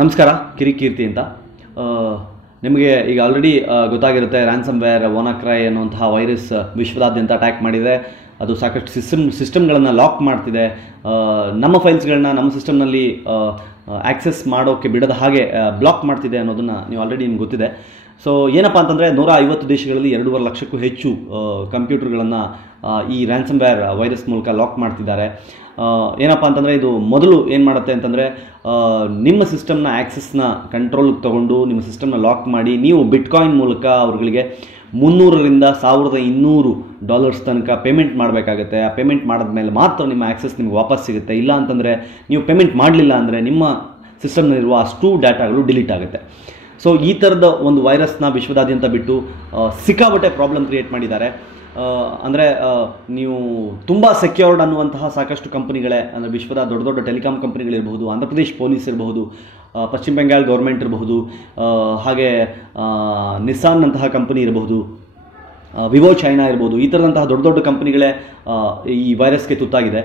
ನಮಸ್ಕಾರ ಕಿರಿಕೀರ್ತಿ ಅಂತ. ನಿಮಗೆ ಈಗ ಆಲ್ರೆಡಿ ಗೊತ್ತಾಗಿರುತ್ತೆ ರ್ಯಾನ್ಸಮ್ ವೇರ್ ಓನಾಕ್ರೈ ಅನ್ನುವಂತಹ ವೈರಸ್ ವಿಶ್ವದಾದ್ಯಂತ ಅಟ್ಯಾಕ್ ಮಾಡಿದೆ. ಅದು ಸಾಕಷ್ಟು ಸಿಸ್ಟಮ್, ಸಿಸ್ಟಮ್ಗಳನ್ನು ಲಾಕ್ ಮಾಡ್ತಿದೆ. ನಮ್ಮ ಫೈಲ್ಸ್ಗಳನ್ನ ನಮ್ಮ ಸಿಸ್ಟಮ್ನಲ್ಲಿ ಆಕ್ಸೆಸ್ ಮಾಡೋಕ್ಕೆ ಬಿಡದ ಹಾಗೆ ಬ್ಲಾಕ್ ಮಾಡ್ತಿದೆ ಅನ್ನೋದನ್ನು ನೀವು ಆಲ್ರೆಡಿ ನಿಮ್ಗೆ ಗೊತ್ತಿದೆ. ಸೊ, ಏನಪ್ಪ ಅಂತಂದರೆ ನೂರ ಐವತ್ತು ದೇಶಗಳಲ್ಲಿ ಎರಡೂವರೆ ಲಕ್ಷಕ್ಕೂ ಹೆಚ್ಚು ಕಂಪ್ಯೂಟರ್ಗಳನ್ನು ಈ ರ್ಯಾನ್ಸಮ್ವೇರ್ ವೈರಸ್ ಮೂಲಕ ಲಾಕ್ ಮಾಡ್ತಿದ್ದಾರೆ. ಏನಪ್ಪ ಅಂತಂದರೆ ಇದು ಮೊದಲು ಏನು ಮಾಡುತ್ತೆ ಅಂತಂದರೆ ನಿಮ್ಮ ಸಿಸ್ಟಮ್ನ ಆ್ಯಕ್ಸಸ್ನ ಕಂಟ್ರೋಲ್ಗೆ ತೊಗೊಂಡು, ನಿಮ್ಮ ಸಿಸ್ಟಮ್ನ ಲಾಕ್ ಮಾಡಿ, ನೀವು ಬಿಟ್ಕಾಯಿನ್ ಮೂಲಕ ಅವ್ರುಗಳಿಗೆ ಮುನ್ನೂರರಿಂದ ಸಾವಿರದ ಇನ್ನೂರು ಡಾಲರ್ಸ್ ತನಕ ಪೇಮೆಂಟ್ ಮಾಡಬೇಕಾಗುತ್ತೆ. ಆ ಪೇಮೆಂಟ್ ಮಾಡಿದ್ಮೇಲೆ ಮಾತ್ರ ನಿಮ್ಮ ಆ್ಯಕ್ಸಸ್ ನಿಮ್ಗೆ ವಾಪಸ್ ಸಿಗುತ್ತೆ. ಇಲ್ಲ ಅಂತಂದರೆ ನೀವು ಪೇಮೆಂಟ್ ಮಾಡಲಿಲ್ಲ ಅಂದರೆ ನಿಮ್ಮ ಸಿಸ್ಟಮ್ನಲ್ಲಿರುವ ಅಷ್ಟು ಡಾಟಾಗಳು ಡಿಲೀಟ್ ಆಗುತ್ತೆ. ಸೊ ಈ ಥರದ ಒಂದು ವೈರಸ್ನ ವಿಶ್ವದಾದ್ಯಂತ ಬಿಟ್ಟು ಸಿಕ್ಕಾಬಟ್ಟೆ ಪ್ರಾಬ್ಲಮ್ ಕ್ರಿಯೇಟ್ ಮಾಡಿದ್ದಾರೆ. ಅಂದರೆ ನೀವು ತುಂಬ ಸೆಕ್ಯೂರ್ಡ್ ಅನ್ನುವಂತಹ ಸಾಕಷ್ಟು ಕಂಪನಿಗಳೇ, ಅಂದರೆ ವಿಶ್ವದ ದೊಡ್ಡ ದೊಡ್ಡ ಟೆಲಿಕಾಂ ಕಂಪ್ನಿಗಳಿರಬಹುದು ಆಂಧ್ರ ಪ್ರದೇಶ್ ಪೊಲೀಸ್ ಇರಬಹುದು ಪಶ್ಚಿಮ ಬೆಂಗಾಲ್ ಗೌರ್ಮೆಂಟ್ ಇರಬಹುದು ಹಾಗೆ ಹಾಗೆ ನಿಸಾನ್ನಂತಹ ಕಂಪನಿ ಇರಬಹುದು ವಿವೋ ಚೈನಾ ಇರ್ಬೋದು, ಈ ಥರದಂತಹ ದೊಡ್ಡ ದೊಡ್ಡ ಕಂಪನಿಗಳೇ ಈ ವೈರಸ್ಗೆ ತುತ್ತಾಗಿದೆ.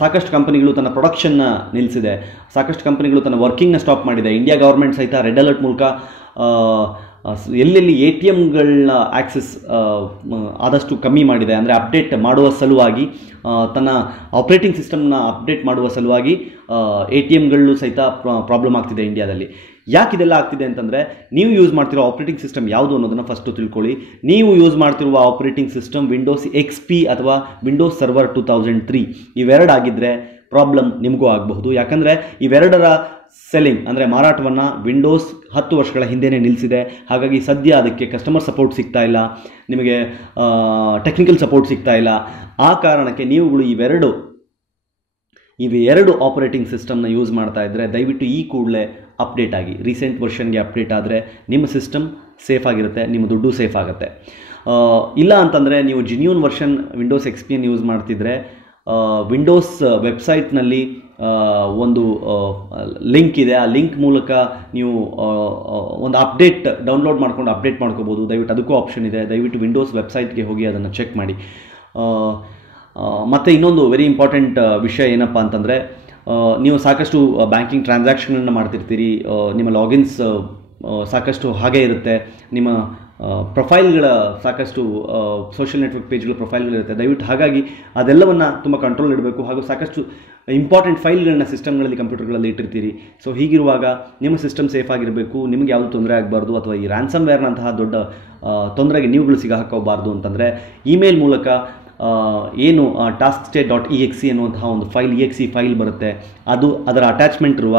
ಸಾಕಷ್ಟು ಕಂಪನಿಗಳು ತನ್ನ ಪ್ರೊಡಕ್ಷನ್ನ ನಿಲ್ಲಿಸಿದೆ ಸಾಕಷ್ಟು ಕಂಪನಿಗಳು ತನ್ನ ವರ್ಕಿಂಗ್ನ ಸ್ಟಾಪ್ ಮಾಡಿದೆ. ಇಂಡಿಯಾ ಗೌರ್ಮೆಂಟ್ ಸಹಿತ ರೆಡ್ ಅಲರ್ಟ್ ಮೂಲಕ ಎಲ್ಲೆಲ್ಲಿ ಎ ಟಿ ಎಮ್ಗಳನ್ನ ಆ್ಯಕ್ಸಸ್ ಆದಷ್ಟು ಕಮ್ಮಿ ಮಾಡಿದೆ. ಅಂದರೆ ಅಪ್ಡೇಟ್ ಮಾಡುವ ಸಲುವಾಗಿ ತನ್ನ ಆಪ್ರೇಟಿಂಗ್ ಸಿಸ್ಟಮ್ನ ಅಪ್ಡೇಟ್ ಮಾಡುವ ಸಲುವಾಗಿ ಎ ಟಿ ಎಮ್ಗಳು ಸಹಿತ ಪ್ರಾಬ್ಲಮ್ ಆಗ್ತಿದೆ ಇಂಡಿಯಾದಲ್ಲಿ ಯಾಕೆ ಇದೆಲ್ಲ ಆಗ್ತಿದೆ ಅಂತಂದರೆ, ನೀವು ಯೂಸ್ ಮಾಡ್ತಿರೋ ಆಪ್ರೇಟಿಂಗ್ ಸಿಸ್ಟಮ್ ಯಾವುದು ಅನ್ನೋದನ್ನು ಫಸ್ಟು ತಿಳ್ಕೊಳ್ಳಿ. ನೀವು use ಮಾಡ್ತಿರುವ operating system Windows X P ಅಥವಾ Windows server two thousand three ಇವೆರಡಾಗಿದ್ದರೆ problem ನಿಮಗೂ ಆಗಬಹುದು. ಯಾಕಂದರೆ ಇವೆರಡರ ಸೆಲ್ಲಿಂಗ್ ಅಂದರೆ ಮಾರಾಟವನ್ನು ವಿಂಡೋಸ್ ಹತ್ತು ವರ್ಷಗಳ ಹಿಂದೆಯೇ ನಿಲ್ಲಿಸಿದೆ ಹಾಗಾಗಿ ಸದ್ಯ ಅದಕ್ಕೆ ಕಸ್ಟಮರ್ ಸಪೋರ್ಟ್ ಸಿಗ್ತಾ ಇಲ್ಲ. ನಿಮಗೆ ಟೆಕ್ನಿಕಲ್ ಸಪೋರ್ಟ್ ಸಿಗ್ತಾ ಇಲ್ಲ. ಆ ಕಾರಣಕ್ಕೆ ನೀವುಗಳು ಇವೆರಡು ಇವೆರಡು ಆಪರೇಟಿಂಗ್ ಸಿಸ್ಟಮ್ನ ಯೂಸ್ ಮಾಡ್ತಾ ಇದ್ದರೆ ದಯವಿಟ್ಟು ಈ ಕೂಡಲೇ ಅಪ್ಡೇಟ್ ಆಗಿ ರೀಸೆಂಟ್ ವರ್ಷನ್ಗೆ ಅಪ್ಡೇಟ್ ಆದರೆ ನಿಮ್ಮ ಸಿಸ್ಟಮ್ ಸೇಫ್ ಆಗಿರುತ್ತೆ, ನಿಮ್ಮ ದುಡ್ಡು ಸೇಫ್ ಆಗುತ್ತೆ. ಇಲ್ಲ ಅಂತಂದರೆ ನೀವು genuine version Windows X P use ಮಾಡ್ತಿದ್ರೆ ವಿಂಡೋಸ್ ವೆಬ್ಸೈಟ್ನಲ್ಲಿ ಒಂದು ಲಿಂಕ್ ಇದೆ. ಆ ಲಿಂಕ್ ಮೂಲಕ ನೀವು ಒಂದು ಅಪ್ಡೇಟ್ ಡೌನ್ಲೋಡ್ ಮಾಡ್ಕೊಂಡು ಅಪ್ಡೇಟ್ ಮಾಡ್ಕೋಬೋದು. ದಯವಿಟ್ಟು ಅದಕ್ಕೂ ಆಪ್ಷನ್ ಇದೆ. ದಯವಿಟ್ಟು ವಿಂಡೋಸ್ ವೆಬ್ಸೈಟ್ಗೆ ಹೋಗಿ ಅದನ್ನು ಚೆಕ್ ಮಾಡಿ. ಮತ್ತು ಇನ್ನೊಂದು ವೆರಿ ಇಂಪಾರ್ಟೆಂಟ್ ವಿಷಯ ಏನಪ್ಪ ಅಂತಂದರೆ ನೀವು ಸಾಕಷ್ಟು ಬ್ಯಾಂಕಿಂಗ್ ಟ್ರಾನ್ಸಾಕ್ಷನ್ಗಳನ್ನ ಮಾಡ್ತಿರ್ತೀರಿ ನಿಮ್ಮ ಲಾಗಿನ್ಸ್ ಸಾಕಷ್ಟು ಹಾಗೆ ಇರುತ್ತೆ. ನಿಮ್ಮ ಪ್ರೊಫೈಲ್ಗಳ ಸಾಕಷ್ಟು ಸೋಷಿಯಲ್ ನೆಟ್ವರ್ಕ್ ಪೇಜ್ಗಳ ಪ್ರೊಫೈಲ್ಗಳಿರುತ್ತೆ ದಯವಿಟ್ಟು ಹಾಗಾಗಿ ಅದೆಲ್ಲವನ್ನು ತುಂಬ ಕಂಟ್ರೋಲ್ ಇಡಬೇಕು. ಹಾಗೂ ಸಾಕಷ್ಟು ಇಂಪಾರ್ಟೆಂಟ್ ಫೈಲ್ಗಳನ್ನ ಸಿಸ್ಟಮ್ಗಳಲ್ಲಿ, ಕಂಪ್ಯೂಟರ್ಗಳಲ್ಲಿ ಇಟ್ಟಿರ್ತೀರಿ. ಸೊ ಹೀಗಿರುವಾಗ ನಿಮ್ಮ ಸಿಸ್ಟಮ್ ಸೇಫ್ ಆಗಿರಬೇಕು. ನಿಮಗೆ ಯಾವುದು ತೊಂದರೆ ಆಗಬಾರ್ದು ಅಥವಾ ಈ ರ್ಯಾನ್ಸಮ್ ವೇರ್ನಂತಹ ದೊಡ್ಡ ತೊಂದರೆಗೆ ನೀವುಗಳು ಸಿಗಾಕೋಬಾರ್ದು ಅಂತಂದರೆ ಇಮೇಲ್ ಮೂಲಕ ಏನು tasksche dot E X E ಅನ್ನುವಂತಹ ಒಂದು ಫೈಲ್ ಇ ಎಕ್ಸಿ ಫೈಲ್ ಬರುತ್ತೆ. ಅದು ಅದರ ಅಟ್ಯಾಚ್ಮೆಂಟ್ ಇರುವ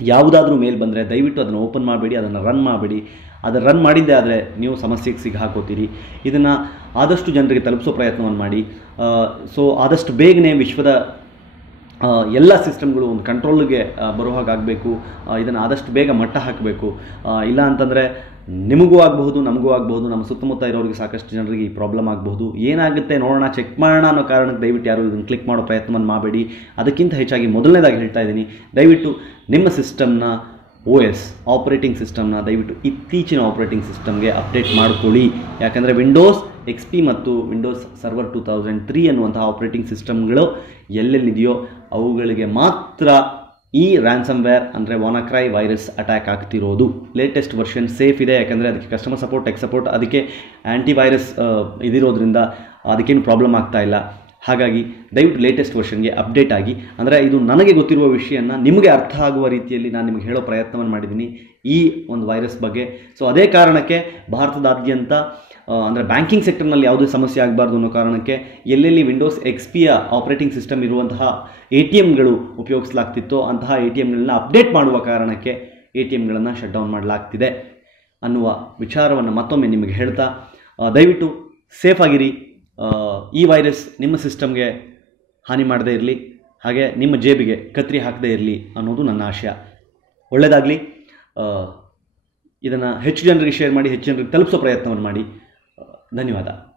ಯಾವುದಾದ್ರೂ ಮೇಲ್ ಬಂದರೆ ದಯವಿಟ್ಟು ಅದನ್ನು ಓಪನ್ ಮಾಡಬೇಡಿ, ಅದನ್ನು ರನ್ ಮಾಡಬೇಡಿ. ಅದನ್ನು ರನ್ ಮಾಡಿದ್ದೇ ಆದರೆ ನೀವು ಸಮಸ್ಯೆಗೆ ಸಿಗಿ ಹಾಕೋತೀರಿ ಇದನ್ನು ಆದಷ್ಟು ಜನರಿಗೆ ತಲುಪಿಸೋ ಪ್ರಯತ್ನವನ್ನು ಮಾಡಿ. ಸೊ ಆದಷ್ಟು ಬೇಗನೆ ವಿಶ್ವದ ಎಲ್ಲ ಸಿಸ್ಟಮ್ಗಳು ಒಂದು ಕಂಟ್ರೋಲ್ಗೆ ಬರೋ ಹಾಗಾಗಬೇಕು ಇದನ್ನು ಆದಷ್ಟು ಬೇಗ ಮಟ್ಟ ಹಾಕಬೇಕು. ಇಲ್ಲ ಅಂತಂದರೆ ನಿಮಗೂ ಆಗಬಹುದು, ನಮಗೂ ಆಗಬಹುದು, ನಮ್ಮ ಸುತ್ತಮುತ್ತ ಇರೋರಿಗೆ ಸಾಕಷ್ಟು ಜನರಿಗೆ ಈ ಪ್ರಾಬ್ಲಮ್ ಆಗಬಹುದು. ಏನಾಗುತ್ತೆ ನೋಡೋಣ, ಚೆಕ್ ಮಾಡೋಣ ಅನ್ನೋ ಕಾರಣಕ್ಕೆ ದಯವಿಟ್ಟು ಯಾರು ಇದನ್ನು ಕ್ಲಿಕ್ ಮಾಡೋ ಪ್ರಯತ್ನವನ್ನು ಮಾಡಬೇಡಿ. ಅದಕ್ಕಿಂತ ಹೆಚ್ಚಾಗಿ ಮೊದಲನೇದಾಗಿ ಹೇಳ್ತಾ ಇದ್ದೀನಿ, ದಯವಿಟ್ಟು ನಿಮ್ಮ ಸಿಸ್ಟಮ್ನ ಒ ಎಸ್, ಆಪರೇಟಿಂಗ್ ಸಿಸ್ಟಮ್ನ ದಯವಿಟ್ಟು ಇತ್ತೀಚಿನ ಆಪರೇಟಿಂಗ್ ಸಿಸ್ಟಮ್ಗೆ ಅಪ್ಡೇಟ್ ಮಾಡಿಕೊಳ್ಳಿ. ಯಾಕಂದರೆ ವಿಂಡೋಸ್ ಎಕ್ಸ್ ಪಿ ಮತ್ತು Windows server two thousand three ಅನ್ನುವಂತಹ ಆಪರೇಟಿಂಗ್ ಸಿಸ್ಟಮ್ಗಳು ಎಲ್ಲೆಲ್ಲಿದೆಯೋ ಅವುಗಳಿಗೆ ಮಾತ್ರ ಈ ರ್ಯಾನ್ಸಮ್ ವೇರ್ ಅಂದರೆ ವಾನಕ್ರೈ ವೈರಸ್ ಅಟ್ಯಾಕ್ ಆಗ್ತಿರೋದು. ಲೇಟೆಸ್ಟ್ ವರ್ಷನ್ ಸೇಫ್ ಇದೆ, ಯಾಕಂದರೆ ಅದಕ್ಕೆ ಕಸ್ಟಮರ್ ಸಪೋರ್ಟ್ ಟೆಕ್ ಸಪೋರ್ಟ್ ಅದಕ್ಕೆ ಆ್ಯಂಟಿ ವೈರಸ್ ಇದಿರೋದ್ರಿಂದ ಅದಕ್ಕೇನು ಪ್ರಾಬ್ಲಮ್ ಆಗ್ತಾ ಇಲ್ಲ. ಹಾಗಾಗಿ ದಯವಿಟ್ಟು ಲೇಟೆಸ್ಟ್ ವರ್ಷನ್ಗೆ ಅಪ್ಡೇಟ್ ಆಗಿ. ಅಂದರೆ ಇದು ನನಗೆ ಗೊತ್ತಿರುವ ವಿಷಯನ ನಿಮಗೆ ಅರ್ಥ ಆಗುವ ರೀತಿಯಲ್ಲಿ ನಾನು ನಿಮಗೆ ಹೇಳೋ ಪ್ರಯತ್ನವನ್ನು ಮಾಡಿದ್ದೀನಿ ಈ ಒಂದು ವೈರಸ್ ಬಗ್ಗೆ. ಸೊ ಅದೇ ಕಾರಣಕ್ಕೆ ಭಾರತದಾದ್ಯಂತ ಅಂದರೆ ಬ್ಯಾಂಕಿಂಗ್ ಸೆಕ್ಟರ್ನಲ್ಲಿ ಯಾವುದೇ ಸಮಸ್ಯೆ ಆಗಬಾರ್ದು ಅನ್ನೋ ಕಾರಣಕ್ಕೆ ಎಲ್ಲೆಲ್ಲಿ ವಿಂಡೋಸ್ ಎಕ್ಸ್ ಪಿಯ ಆಪರೇಟಿಂಗ್ ಸಿಸ್ಟಮ್ ಇರುವಂತಹ ಎ ಟಿ ಎಮ್ಗಳು ಉಪಯೋಗಿಸಲಾಗ್ತಿತ್ತೋ ಅಂತಹ ಎ ಟಿ ಎಮ್ಗಳನ್ನ ಅಪ್ಡೇಟ್ ಮಾಡುವ ಕಾರಣಕ್ಕೆ ಎ ಟಿ ಎಮ್ಗಳನ್ನು ಶಟ್ ಡೌನ್ ಮಾಡಲಾಗ್ತಿದೆ ಅನ್ನುವ ವಿಚಾರವನ್ನು ಮತ್ತೊಮ್ಮೆ ನಿಮಗೆ ಹೇಳ್ತಾ ದಯವಿಟ್ಟು ಸೇಫ್ ಆಗಿರಿ. ಈ ವೈರಸ್ ನಿಮ್ಮ ಸಿಸ್ಟಮ್ಗೆ ಹಾನಿ ಮಾಡದೇ ಇರಲಿ, ಹಾಗೆ ನಿಮ್ಮ ಜೇಬಿಗೆ ಕತ್ರಿ ಹಾಕದೇ ಇರಲಿ ಅನ್ನೋದು ನನ್ನ ಆಶಯ. ಒಳ್ಳೆಯದಾಗಲಿ ಇದನ್ನು ಹೆಚ್ಚು ಜನರಿಗೆ ಶೇರ್ ಮಾಡಿ, ಹೆಚ್ಚು ಜನರಿಗೆ ತಲುಪಿಸೋ ಪ್ರಯತ್ನವನ್ನು ಮಾಡಿ. ಆ, ಧನ್ಯವಾದ